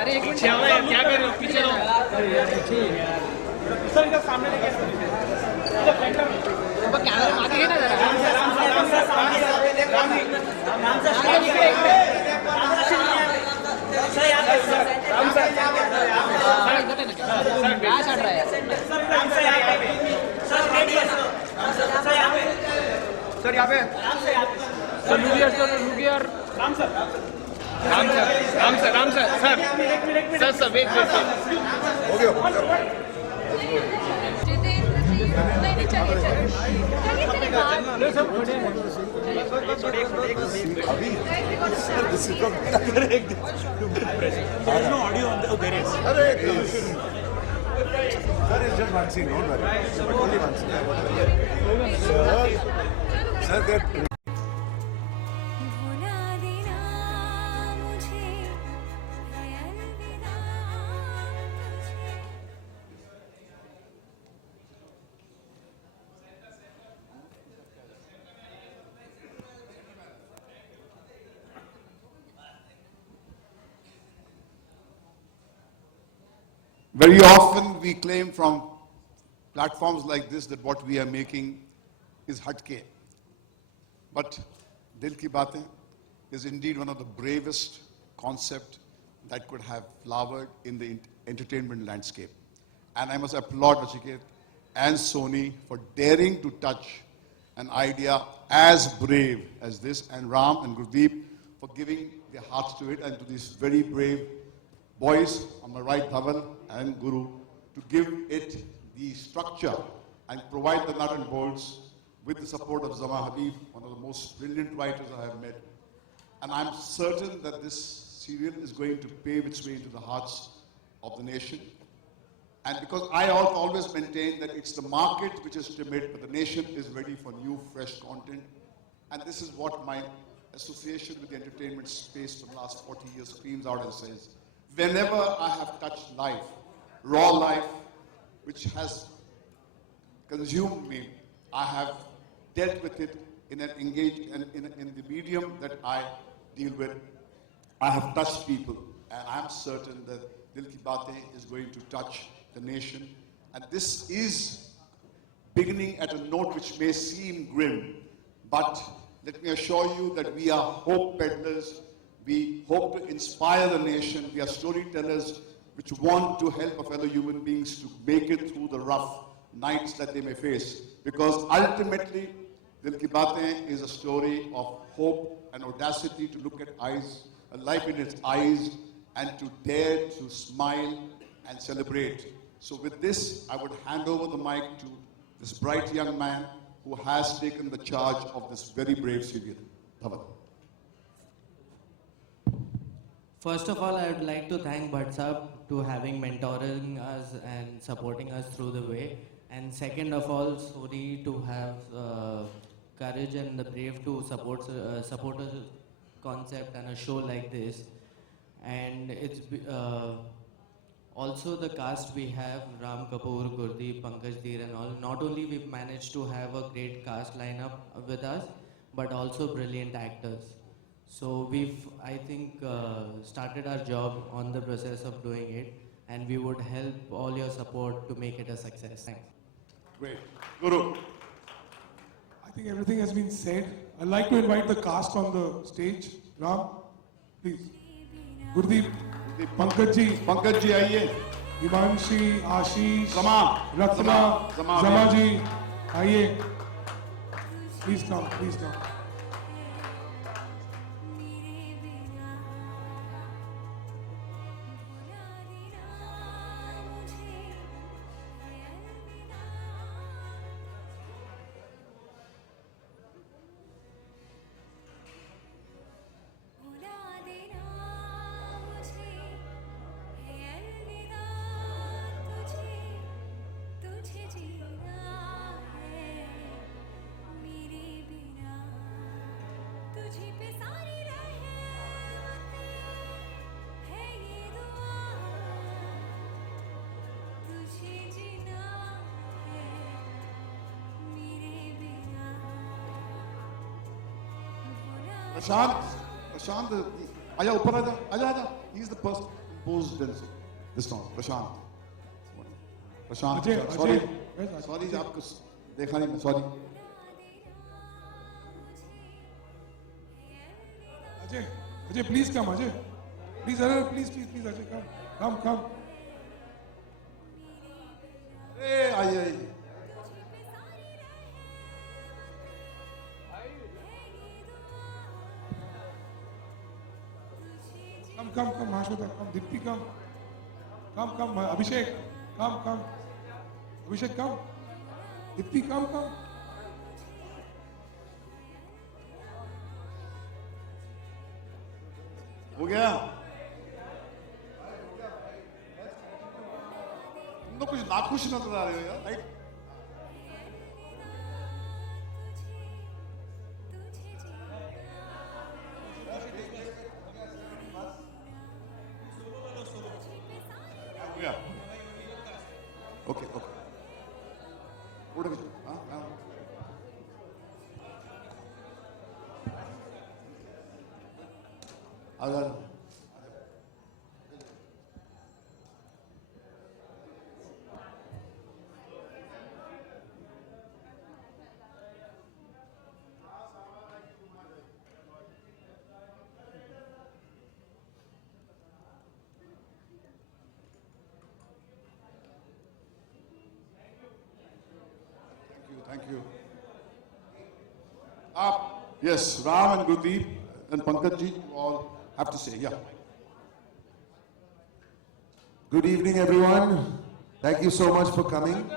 अरे एक पीछे आओ ना यार, क्या कर रहे हो? पीछे आओ। सर इधर सामने लेके इधर सेंटर में कैमरा आगे है ना जरा क्या चल रहा है सर यहाँ पे सर लुक यार राम सर, सर वेट हो गया नहीं चलिए अभी this is from there is no audio on the there is अरे sir is just one scene, don't worry, but only one scene. Sir, that very often we claim from platforms like this that what we are making is hatke. But Dil Ki Baatein is indeed one of the bravest concepts that could have flowered in the entertainment landscape. And I must applaud Nachiket and Sony for daring to touch an idea as brave as this, and Ram and Gurdeep for giving their hearts to it, and to these very brave boys on my right, Dhaval and Guru, to give it the structure and provide the nut and bolts with the support of Zama Habib, one of the most brilliant writers I have met. And I'm certain that this serial is going to pave its way into the hearts of the nation. And because I always maintain that it's the market which is timid, but the nation is ready for new, fresh content. And this is what my association with the entertainment space for the last 40 years screams out and says. Whenever I have touched life, raw life, which has consumed me, I have dealt with it in an in the medium that I deal with. I have touched people, and I'm certain that Dil Ki Baatein is going to touch the nation. And this is beginning at a note which may seem grim, but let me assure you that we are hope peddlers. We hope to inspire the nation. We are storytellers which want to help our fellow human beings to make it through the rough nights that they may face. Because ultimately, Dil Ki Baatein is a story of hope and audacity to look at life in its eyes, and to dare to smile and celebrate. So with this, I would hand over the mic to this bright young man who has taken the charge of this very brave serial. Dhaval. First of all, I would like to thank Bhatt Sahab to having mentoring us and supporting us through the way. And second of all, Sony to have courage and the brave to support a concept and a show like this. And it's also the cast we have, Ram Kapoor, Gurdeep, Pankaj Dheer and all. Not only we've managed to have a great cast lineup with us, but also brilliant actors. So we've, I think, started our job on the process of doing it, and we would help all your support to make it a success. Thanks. Great. Guru. I think everything has been said. I'd like to invite the cast on the stage. Ram, please. Gurdeep, Pankaj ji, आइए. Himanshi, Ashish, Zama, Ratna, Zama ji, आइए. Please come, please come. Prashant, आजा ऊपर आजा. He's the person. composed and so. This one, Prashant. Prashant, Ajay, sorry, Ajay. Where's Ajay? sorry, आपको देखा नहीं मैं, sorry. Ajay, Ajay, please come, Ajay. Please, Ajay, please, Ajay, come. Hey, आइए. Come, Mahashweta, come, Dipti, come. Come, Abhishek, come. Abhishek, come. Dipti, come. हो गया? तुम तो कुछ नाखुश नजर आ रहे हो यार, right? हो गया? Okay. उड़ गए? हाँ. अगर Thank you. Yes, Ram and Gurdeep and Pankaj ji, you all have to say, yeah. Good evening, everyone. Thank you so much for coming.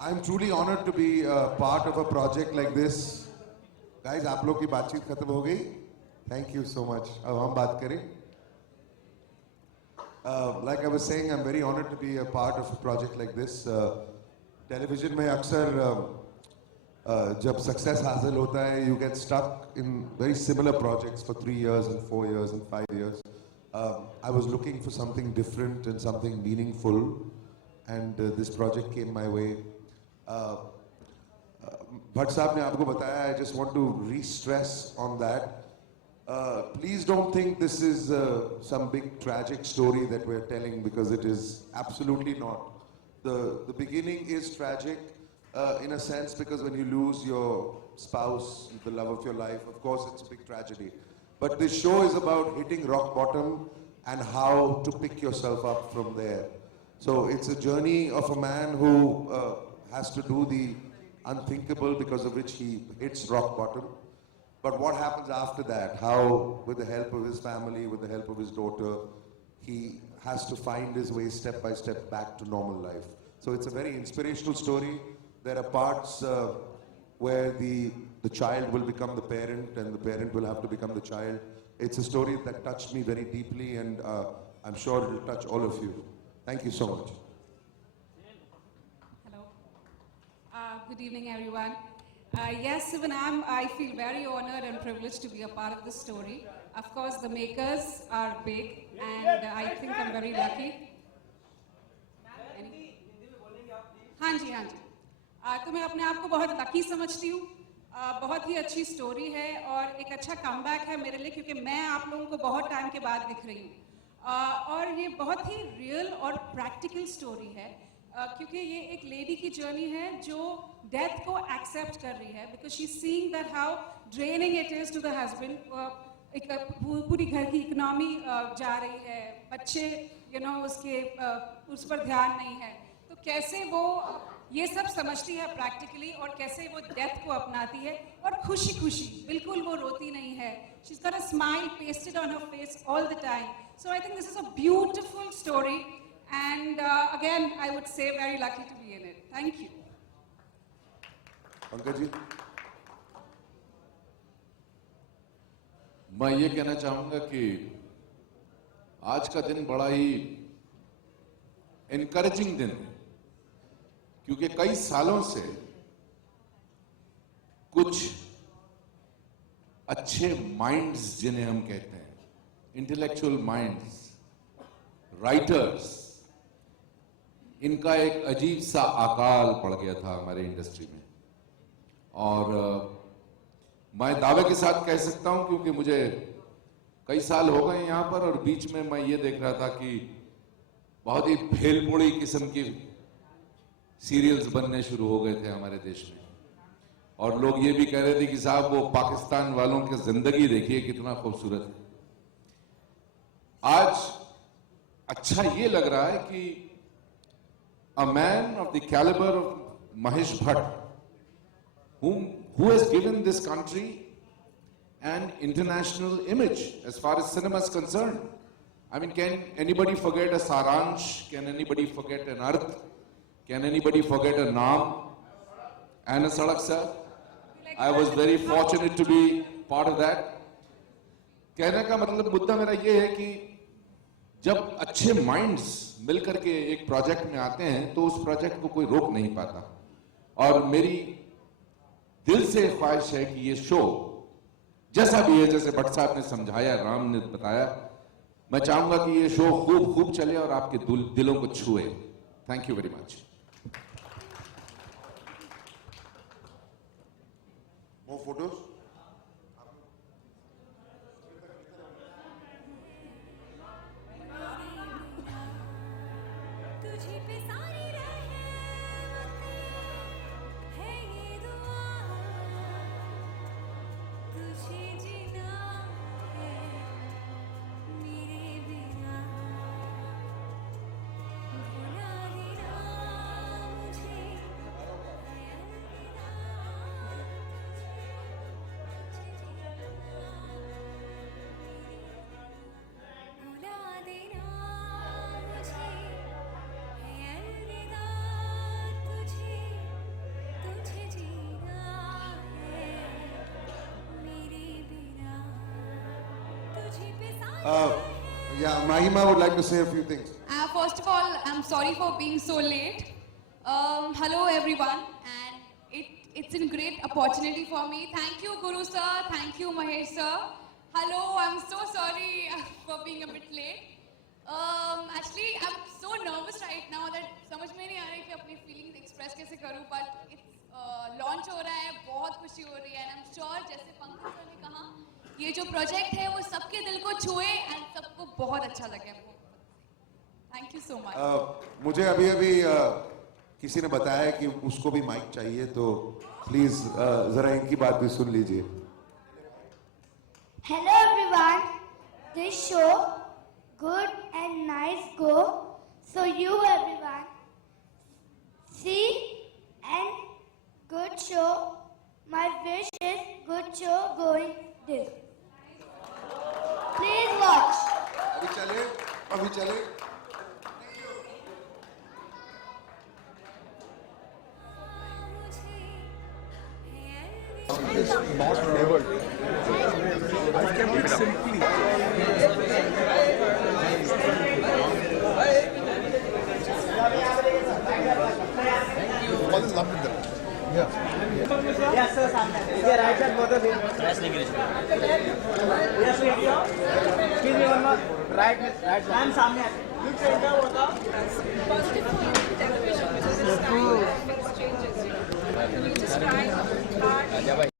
I'm truly honored to be part of a project like this. Guys, आप लोग की बातचीत खत्म हो गई? Thank you so much. अब हम बात करें. Like I was saying, I'm very honored to be a part of a project like this. Television में अक्सर जब success हासिल होता है, you get stuck in very similar projects for 3 years and 4 years and 5 years. I was looking for something different and something meaningful, and this project came my way. Bhatt साहब ने आपको बताया, I just want to re-stress on that. Please don't think this is some big tragic story that we're telling, because it is absolutely not. The beginning is tragic in a sense, because when you lose your spouse, the love of your life, of course it's a big tragedy. But this show is about hitting rock bottom and how to pick yourself up from there. So it's a journey of a man who has to do the unthinkable, because of which he hits rock bottom. But what happens after that? How, with the help of his family, with the help of his daughter, he has to find his way step by step back to normal life. So it's a very inspirational story. There are parts where the child will become the parent and the parent will have to become the child. It's a story that touched me very deeply, and I'm sure it will touch all of you. Thank you so much. Hello. Good evening, everyone. Yes, even I feel very honored and privileged to be a part of this story. Of course, the makers are big, and I think I'm very lucky. हाँ जी. तो मैं अपने आप को बहुत lucky समझती हूँ. बहुत ही अच्छी स्टोरी है और एक अच्छा कमबैक है मेरे लिए, क्योंकि मैं आप लोगों को बहुत टाइम के बाद दिख रही हूँ. और ये बहुत ही रियल और प्रैक्टिकल स्टोरी है, क्योंकि ये एक लेडी की जर्नी है जो डेथ को एक्सेप्ट कर रही है, because she seeing that how draining it is to the husband. एक पूरी घर की इकोनॉमी जा रही है, बच्चे उसके उस पर ध्यान नहीं है, तो कैसे वो ये सब समझती है प्रैक्टिकली, और कैसे वो डेथ को अपनाती है और खुशी खुशी, बिल्कुल वो रोती नहीं है. She is got a smile pasted on her face all the time. So I think this is a beautiful story, and again I would say very lucky to be in it. Thank you. Pankaj ji, मैं ये कहना चाहूंगा कि आज का दिन बड़ा ही encouraging दिन है, क्योंकि कई सालों से कुछ अच्छे माइंड्स, जिन्हें हम कहते हैं इंटेलेक्चुअल माइंड्स, राइटर्स, इनका एक अजीब सा अकाल पड़ गया था हमारे इंडस्ट्री में. और मैं दावे के साथ कह सकता हूं, क्योंकि मुझे कई साल हो गए यहाँ पर, और बीच में मैं ये देख रहा था कि बहुत ही भेलपुड़ी किस्म की सीरियल्स बनने शुरू हो गए थे हमारे देश में, और लोग ये भी कह रहे थे कि साहब वो पाकिस्तान वालों की जिंदगी देखिए कितना खूबसूरत है। आज अच्छा ये लग रहा है कि a man of the caliber of Mahesh Bhatt, who has given this country an international image as far as cinema is concerned. I mean, can anybody forget a Saransh? Can anybody forget an Arth? Can anybody forget a Naam? And a Sadak sir? I was very fortunate to be part of that. कहने का मतलब मुद्दा मेरा ये है कि जब अच्छे माइंड्स मिलकर के एक प्रोजेक्ट में आते हैं तो उस प्रोजेक्ट को कोई रोक नहीं पाता, और मेरी दिल से ख्वाहिश है कि ये शो जैसा भी है, जैसे भट्ट साहब ने समझाया, राम ने बताया, मैं चाहूंगा कि ये शो खूब खूब चले और आपके दिलों को छुए। Thank you very much. More photos? तुझे पे सारी है ये दुआ, तुझे जीना है मेरे बिना, भुला देना मुझे, भुला देना मुझे, अलविदा तुझे, तुझे जीना है मेरे बिना, तुझे पे Yeah, Mahima would like to say a few things. First of all, I'm sorry for being so late. Hello everyone, and it's a great opportunity for me. Thank you Guru sir, thank you Mahesh sir. Hello, I'm so sorry for being a bit late. Actually, I'm so nervous right now that समझ में नहीं आ रही कि अपनी feelings express कैसे करूँ, but it's launch हो रहा है, बहुत खुशी हो रही है, and I'm sure जैसे पंकज सर ने कहा, ये जो प्रोजेक्ट है वो सबके दिल को छुए एंड सबको बहुत अच्छा लगे। Thank you so much. मुझे अभी अभी किसी ने बताया कि उसको भी माइक चाहिए, तो प्लीज जरा इनकी बात भी सुन लीजिए। Hello everyone, this show good and nice go, so you everyone see and good show. My wish is good show going this. Please watch. अभी चले, अभी चले। Yes, sir. Right side, both of you. Yes, video. Give me one more. Right side. And सामने. You change the water. Positive point in television, which is this kind of things changes, you know. You just try hard.